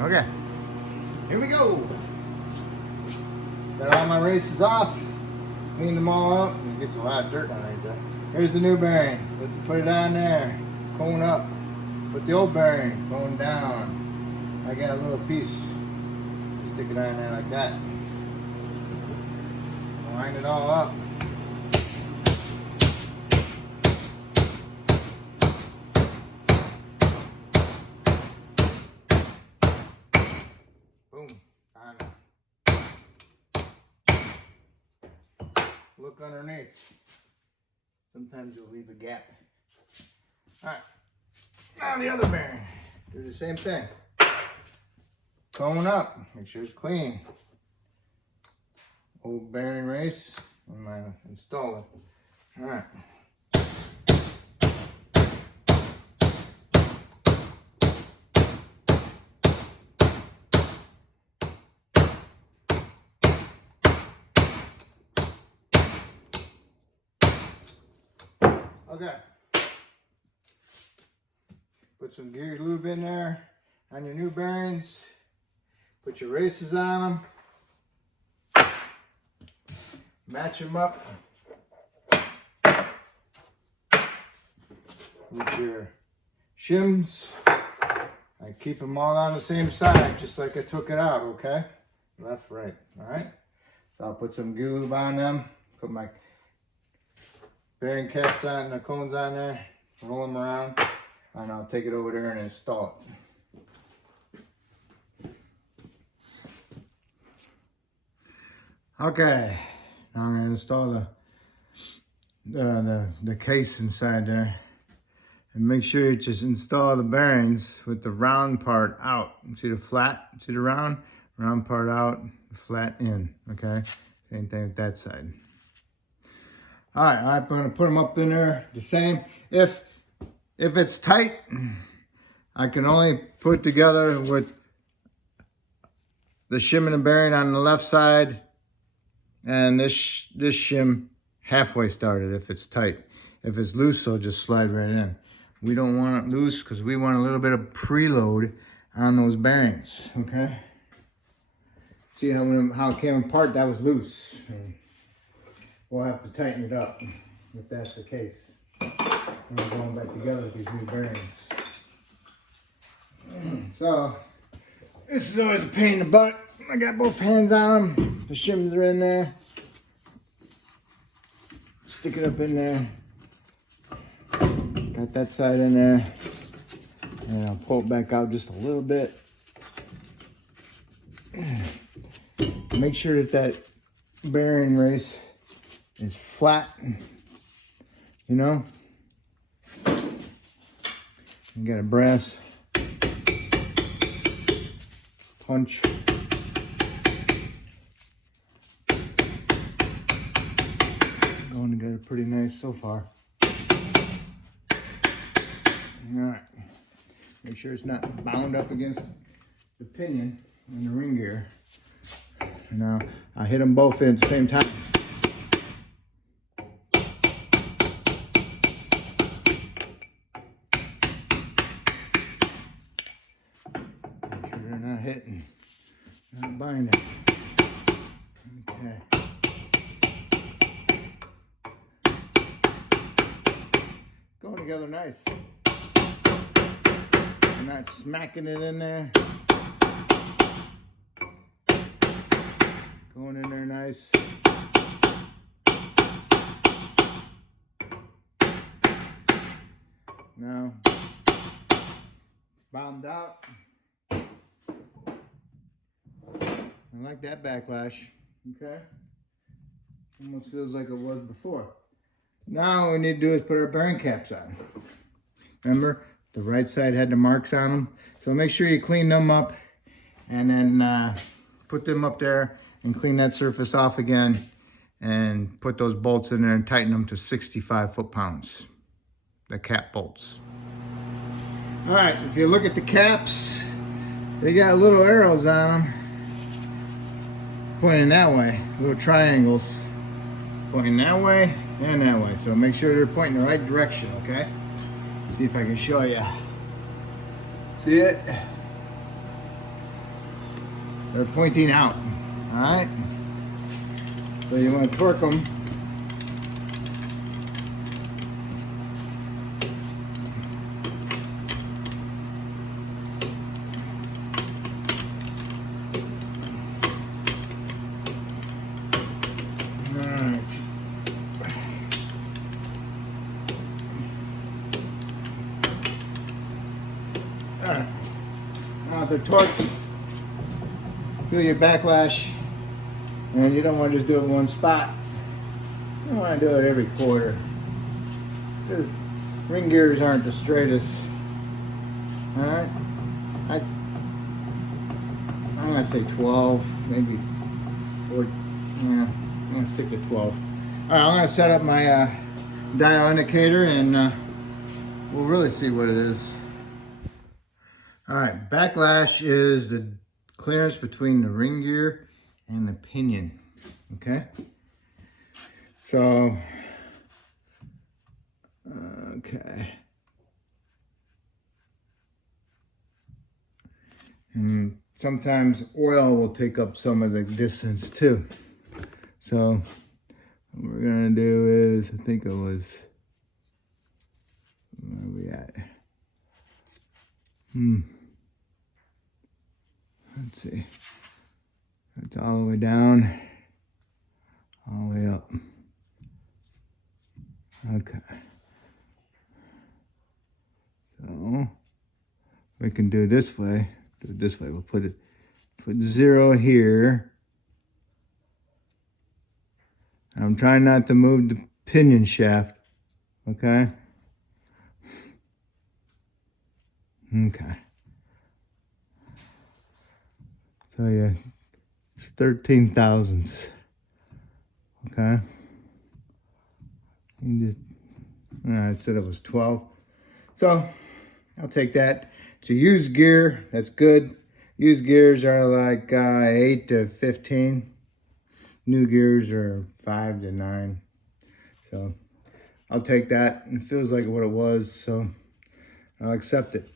Okay, here we go. Got all my races off, cleaned them all up. It gets a lot of dirt on right there. Here's the new bearing. Put it on there, cone up. Put the old bearing, cone down. I got a little piece. Stick it on there like that. Line it all up. Boom. On. Look underneath. Sometimes you'll leave a gap. Alright. Now the other bearing. Do the same thing. Cone up. Make sure it's clean. Old bearing race. I'm gonna install it. Alright. Okay. Put some gear lube in there on your new bearings. Put your races on them. Match them up with your shims. I keep them all on the same side, just like I took it out, okay? Left, right, all right? So I'll put some gear lube on them, put my bearing caps on, the cones on there, roll them around, and I'll take it over there and install it. Okay, now I'm going to install the case inside there, and make sure you just install the bearings with the round part out. See the flat? See the round part out, flat in. Okay, same thing with that side. All right, I'm going to put them up in there the same. If it's tight, I can only put together with the shim and the bearing on the left side and this shim halfway started if it's tight. If it's loose, it'll just slide right in. We don't want it loose because we want a little bit of preload on those bearings, okay? See how it came apart? That was loose. We'll have to tighten it up if that's the case. And we're going back together with these new bearings. So, this is always a pain in the butt. I got both hands on them. The shims are in there. Stick it up in there. Got that side in there. And I'll pull it back out just a little bit. Make sure that bearing race is flat, you know. You got a brass punch. Going together pretty nice so far. Alright. Make sure it's not bound up against the pinion and the ring gear. Now, I hit them both in at the same time. Hitting, not binding. Okay. Going together nice. I'm not smacking it in there. Going in there nice. Now, bombed out. I like that backlash, okay? Almost feels like it was before. Now what we need to do is put our bearing caps on. Remember, the right side had the marks on them. So make sure you clean them up and then put them up there and clean that surface off again and put those bolts in there and tighten them to 65 foot-pounds, the cap bolts. All right, if you look at the caps, they got little arrows on them. Pointing that way, little triangles pointing that way and that way. So make sure they're pointing the right direction, okay? See if I can show you. See it? They're pointing out. All right. So you want to torque them. Alright, now they're torqued, feel your backlash, and you don't want to just do it in one spot. You want to do it every quarter, because ring gears aren't the straightest. Alright, I'm going to say 12, maybe 14, yeah, I'm going to stick to 12. Alright, I'm going to set up my dial indicator and we'll really see what it is. All right, backlash is the clearance between the ring gear and the pinion, okay? So, okay. And sometimes oil will take up some of the distance too. So, what we're gonna do is, I think it was, where are we at? Let's see. That's all the way down, all the way up. Okay. So we can do it this way. Do it this way. We'll put 0 here. I'm trying not to move the pinion shaft. Okay. Okay. So yeah, it's 13 thousandths. Okay. You just, I said it was 12. So I'll take that. It's a used gear. That's good. Used gears are like 8 to 15. New gears are 5 to 9. So I'll take that. It feels like what it was, so I'll accept it.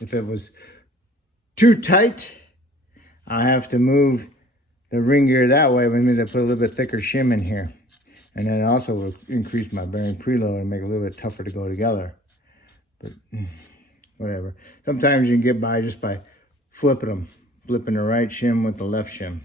If it was too tight, I have to move the ring gear that way. We need to put a little bit thicker shim in here. And then it also will increase my bearing preload and make it a little bit tougher to go together. But whatever. Sometimes you can get by just by flipping the right shim with the left shim.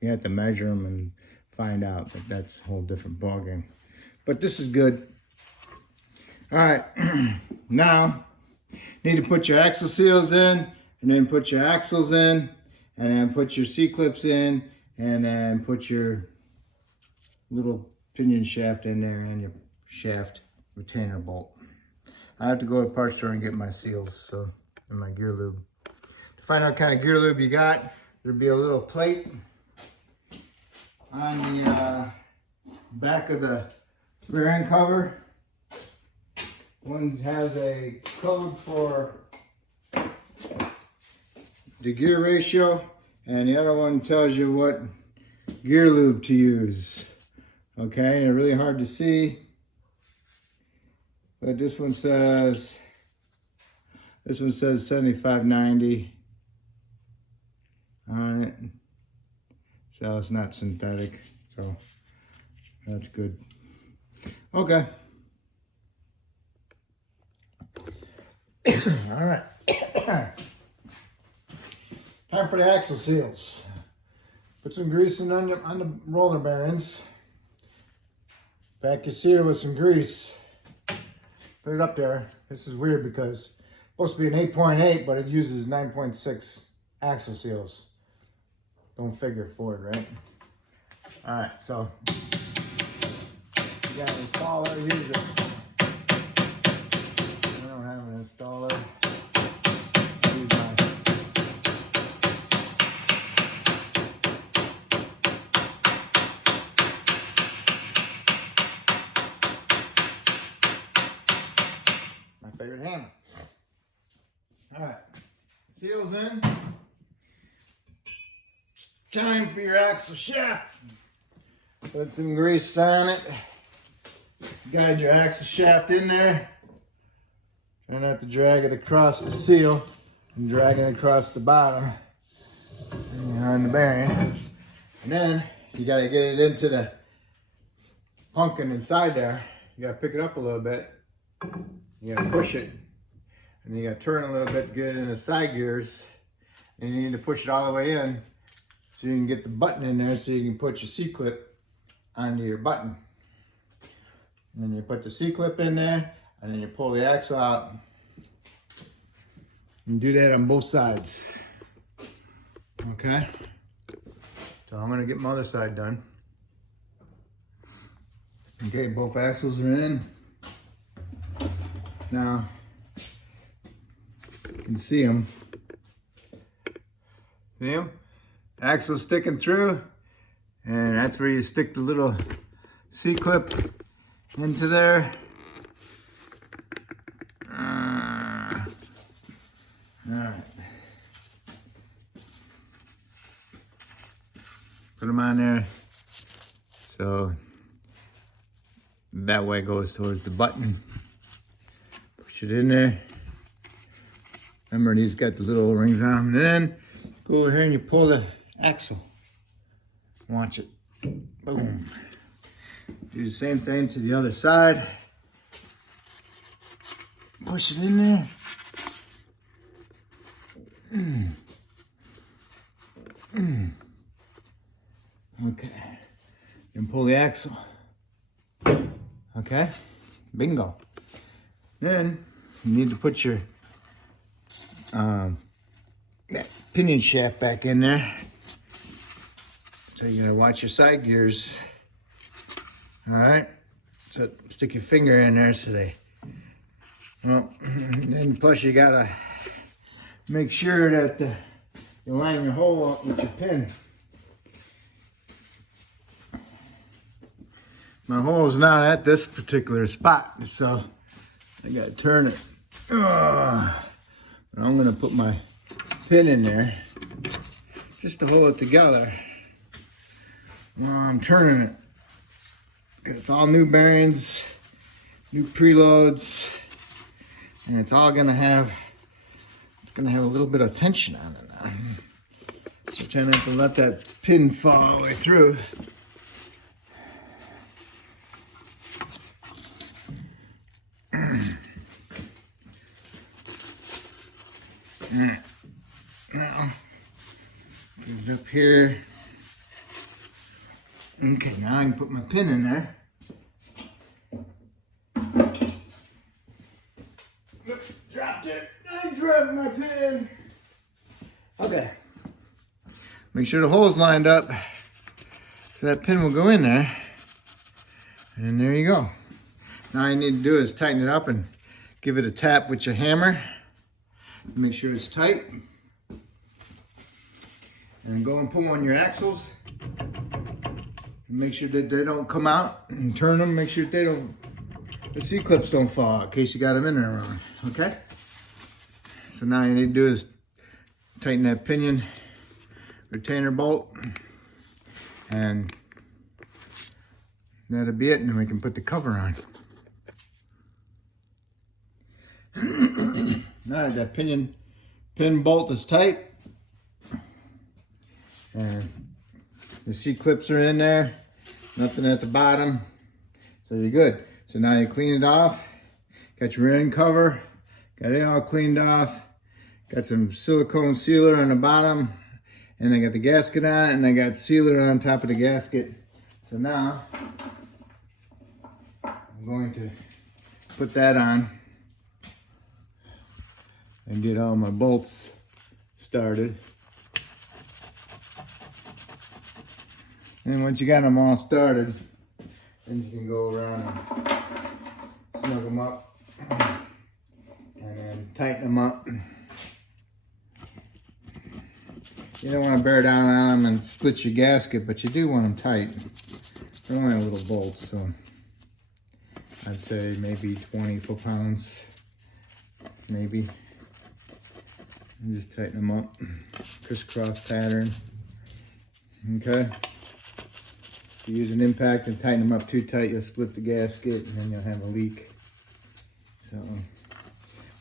You have to measure them and find out, but that's a whole different ballgame. But this is good. All right, now need to put your axle seals in, and then put your axles in, and then put your C-clips in, and then put your little pinion shaft in there and your shaft retainer bolt. I have to go to the parts store and get my seals, so, and my gear lube. To find out what kind of gear lube you got, there'll be a little plate on the back of the rear end cover. One has a code for the gear ratio, and the other one tells you what gear lube to use. Okay, they're really hard to see, but this one says 7590 on it, so it's not synthetic, so that's good. Okay. All right. Time for the axle seals. Put some grease on the roller bearings. Pack your seal with some grease. Put it up there. This is weird because it's supposed to be an 8.8, but it uses 9.6 axle seals. Don't figure Ford, right? All right, so you got an installer, use it. I don't have an installer. Use my favorite hammer. All right, seals in. Time for your axle shaft. Put some grease on it. Guide your axle shaft in there. Try not to drag it across the seal and drag it across the bottom. And on the bearing. And then you gotta get it into the pumpkin inside there. You gotta pick it up a little bit. You gotta push it. And you gotta turn a little bit to get it in the side gears. And you need to push it all the way in so you can get the button in there so you can put your C-clip onto your button. And then you put the C-clip in there and then you pull the axle out. And do that on both sides. Okay? So I'm gonna get my other side done. Okay, both axles are in. Now, you can see them. See them? Axle sticking through, and that's where you stick the little C-clip into there. Alright. Put them on there. So that way it goes towards the button. Push it in there. Remember, these got the little rings on them. And then go over here and you pull the axle. Watch it. Boom. Do the same thing to the other side. Push it in there. Okay. And pull the axle. Okay. Bingo. Then you need to put your that pinion shaft back in there. So you gotta watch your side gears. All right. So stick your finger in there so they. Well, then plus you gotta make sure that you line your hole up with your pin. My hole's not at this particular spot, so I gotta turn it. And I'm gonna put my pin in there just to hold it together while I'm turning it. It's all new bearings, new preloads, and it's all gonna have a little bit of tension on it now. So try not to let that pin fall all the way through. Now, put it up here. Okay, now I can put my pin in there. Oops, dropped it. I dropped my pin. Okay. Make sure the hole's lined up so that pin will go in there. And there you go. Now all you need to do is tighten it up and give it a tap with your hammer. Make sure it's tight. And go and pull on your axles. Make sure that they don't come out, and turn them. Make sure the C-clips don't fall out in case you got them in there wrong. Okay? So now all you need to do is tighten that pinion retainer bolt. And that'll be it, and then we can put the cover on. Now that pin bolt is tight, and the C-clips are in there, nothing at the bottom, so you're good. So now you clean it off, got your end cover, got it all cleaned off, got some silicone sealer on the bottom, and I got the gasket on it, and I got sealer on top of the gasket. So now I'm going to put that on and get all my bolts started. And once you got them all started, then you can go around and snug them up and then tighten them up. You don't want to bear down on them and split your gasket, but you do want them tight. They're only little bolts, so I'd say maybe 20 foot-pounds, maybe. And just tighten them up, crisscross pattern. Okay. If you use an impact and tighten them up too tight, you'll split the gasket and then you'll have a leak. So,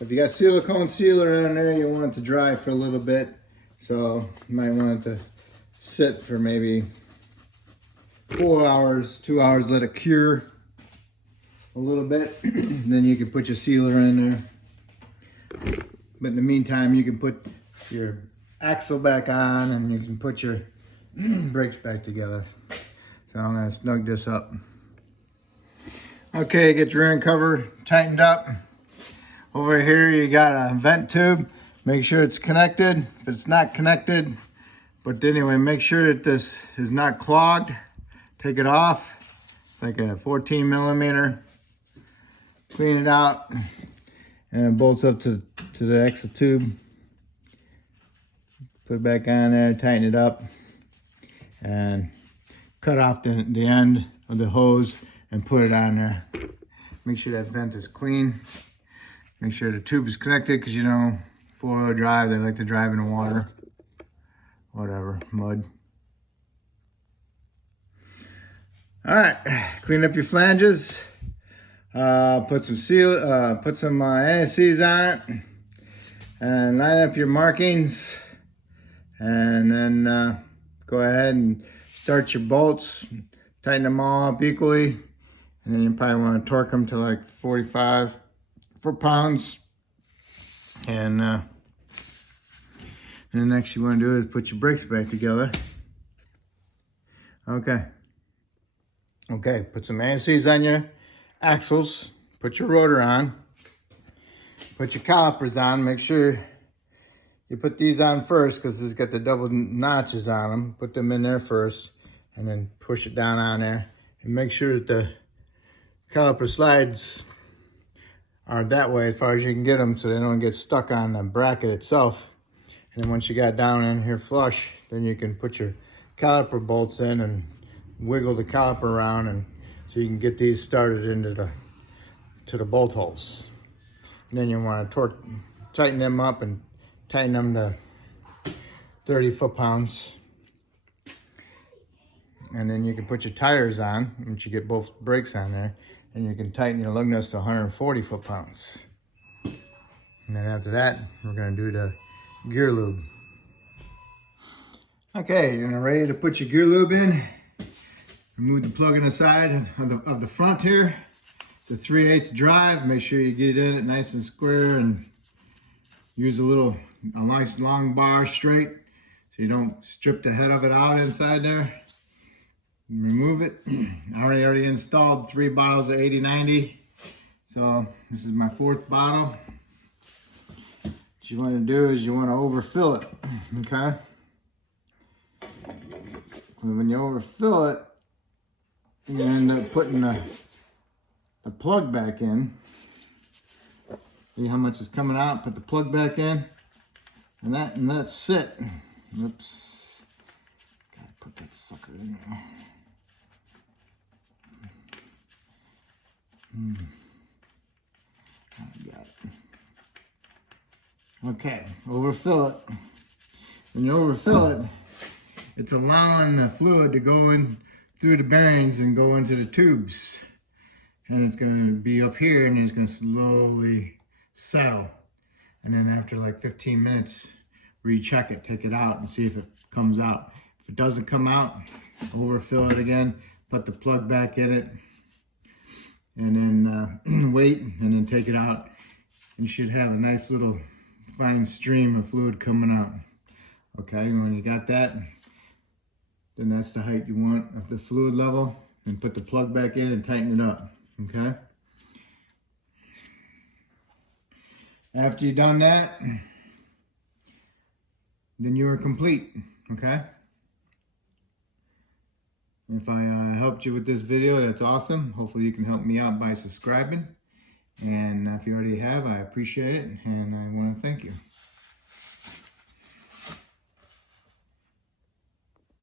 if you got silicone sealer on there, you want it to dry for a little bit. So you might want it to sit for maybe 4 hours, 2 hours, let it cure a little bit. Then you can put your sealer in there. But in the meantime, you can put your axle back on and you can put your brakes back together. So I'm gonna snug this up. Okay, get your rear end cover tightened up. Over here you got a vent tube. Make sure it's connected. If it's not connected, but anyway, make sure that this is not clogged. Take it off. It's like a 14 millimeter. Clean it out. And it bolts up to the axle tube. Put it back on there, tighten it up. And cut off the end of the hose and put it on there. Make sure that vent is clean. Make sure the tube is connected, because you know, four-wheel drive, they like to drive in the water. Whatever, mud. All right, clean up your flanges. Put some anti-seize on it, and line up your markings, and then go ahead and start your bolts. Tighten them all up equally, and then you probably want to torque them to like 45 foot-pounds. And the next you want to do is put your brakes back together. Okay, put some anti-seize on your axles, put your rotor on, put your calipers on. Make sure you put these on first, because it's got the double notches on them. Put them in there first, and then push it down on there. And make sure that the caliper slides are that way as far as you can get them, so they don't get stuck on the bracket itself. And then once you got down in here flush, then you can put your caliper bolts in and wiggle the caliper around, and so you can get these started into the bolt holes. And then you want to tighten them up and tighten them to 30 foot-pounds. And then you can put your tires on once you get both brakes on there, and you can tighten your lug nuts to 140 foot-pounds. And then after that, we're going to do the gear lube. Okay, you're ready to put your gear lube in. Remove the plug in the side of the front here. It's a 3/8 drive. Make sure you get in it nice and square, and use a nice long bar straight, so you don't strip the head of it out inside there. Remove it. I already installed 3 bottles of 80/90. So this is my 4th bottle. What you want to do is you want to overfill it, okay? When you overfill it, you end up putting the plug back in. See how much is coming out? Put the plug back in, and that's it. Oops. Gotta put that sucker in there. I got it. Okay, overfill it. When you overfill it, it's allowing the fluid to go in through the bearings and go into the tubes. And it's going to be up here, and it's going to slowly settle. And then after like 15 minutes, recheck it, take it out, and see if it comes out. If it doesn't come out, overfill it again, put the plug back in it, and then wait, and then take it out. You should have a nice little fine stream of fluid coming out. Okay, when you got that, then that's the height you want of the fluid level, and put the plug back in and tighten it up, okay? After you've done that, then you are complete, okay? If I helped you with this video, that's awesome. Hopefully you can help me out by subscribing. And if you already have, I appreciate it, and I want to thank you.